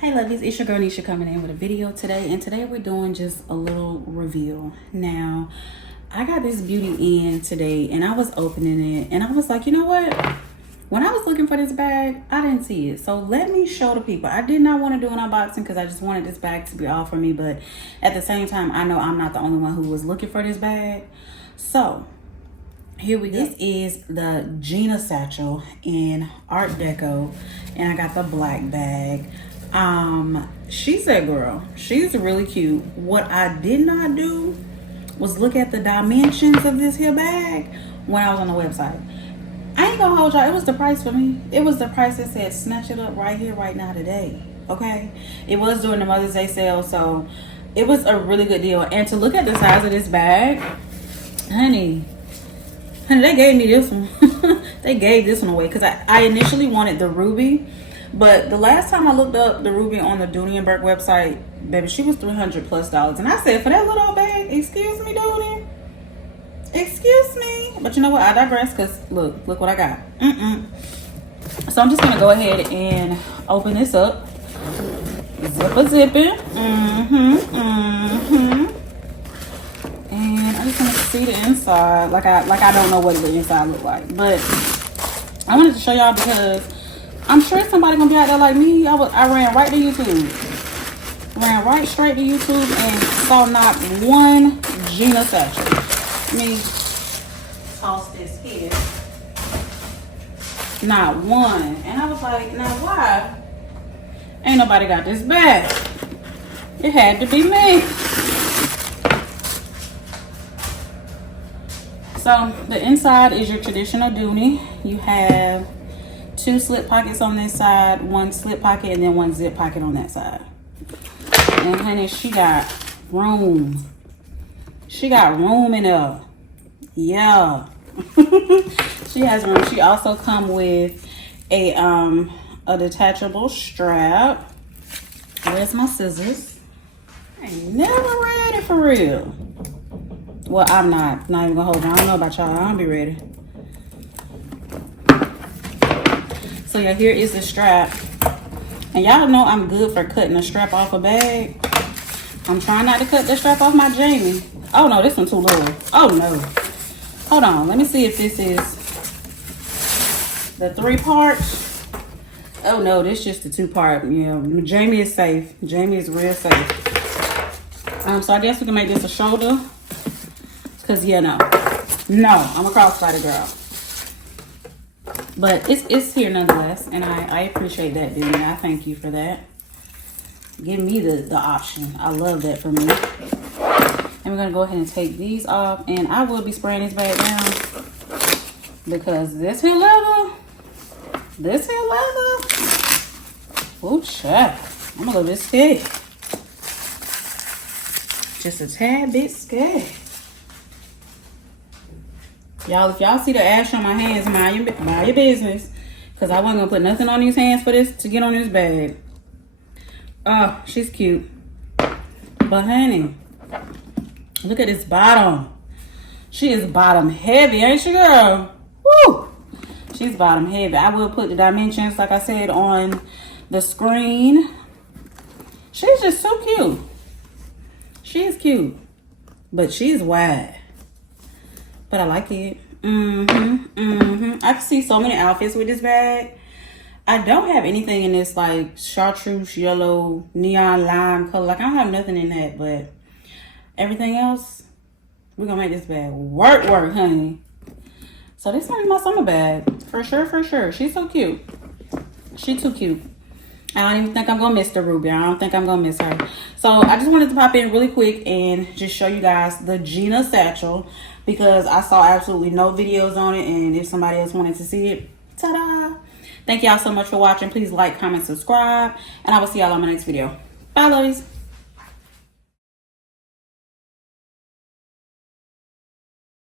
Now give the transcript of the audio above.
Hey lovies, it's your girl Nisha coming in with a video today, and today we're doing just a little reveal. Now, I got this beauty in today and I was opening it and I was like, you know what? When I was looking for this bag, I didn't see it. So let me show the people. I did not want to do an unboxing because I just wanted this bag to be all for me, but at the same time, I know I'm not the only one who was looking for this bag. So here we go. This is the Geena Satchel in Art Deco, and I got the black bag. She's that girl. She's really cute. What I did not do was look at the dimensions of this here bag when I was on the website. I ain't gonna hold y'all, it was the price for me. It was the price that said snatch it up right here, right now, today. Okay? It was during the Mother's Day sale, so it was a really good deal. And to look at the size of this bag, honey, they gave me this one. They gave this one away because I initially wanted the ruby. But the last time I looked up the ruby on the Dooney and Bourke website, baby, she was $300+. And I said, for that little old bag, excuse me, Dooney? Excuse me? But you know what? I digress because look what I got. So I'm just going to go ahead and open this up. Zip it. And I just want to see the inside. Like I don't know what the inside look like. But I wanted to show y'all because I'm sure somebody gonna be out there like me. I ran right to YouTube. Ran right straight to YouTube and saw not one Geena Satchel. Let me toss this here. Not one. And I was like, now why ain't nobody got this bag? It had to be me. So the inside is your traditional Dooney. You have 2 slip pockets on this side, 1 slip pocket, and then 1 zip pocket on that side. And honey, she got room. She got room in her. Yeah. She has room. She also come with a detachable strap. Where's my scissors? I ain't never ready for real. Well, I'm not even gonna hold you. I don't know about y'all. I don't be ready. So yeah, here is the strap. And y'all know I'm good for cutting the strap off a bag. I'm trying not to cut the strap off my Jamie. Oh no, this one's too little. Oh no. Hold on, let me see if this is the 3-part. Oh no, this is just the 2-part. Yeah, Jamie is safe. Jamie is real safe. So I guess we can make this a shoulder. Cause yeah, no, I'm a crossbody girl. But it's here nonetheless, and I appreciate that, dude. I thank you for that. Give me the option. I love that for me. And we're gonna go ahead and take these off, and I will be spraying this bag down because this here leather, oh child, I'm a little bit scared. Just a tad bit scared. Y'all, if y'all see the ash on my hands, mind your business. Because I wasn't going to put nothing on these hands for this to get on this bag. Oh, she's cute. But honey, look at this bottom. She is bottom heavy, ain't she, girl? Woo! She's bottom heavy. I will put the dimensions, like I said, on the screen. She's just so cute. She is cute. But she's wide. But I like it. I can see so many outfits with this bag. I don't have anything in this like chartreuse yellow neon lime color. Like I don't have nothing in that, but everything else, we're gonna make this bag work, honey. So this might be my summer bag. For sure. She's so cute. She's too cute. I don't even think I'm gonna miss the ruby. I don't think I'm gonna miss her. So I just wanted to pop in really quick and just show you guys the Geena Satchel because I saw absolutely no videos on it, and if somebody else wanted to see it, ta-da! Thank y'all so much for watching. Please like, comment, subscribe, and I will see y'all on my next video. Bye, lovies.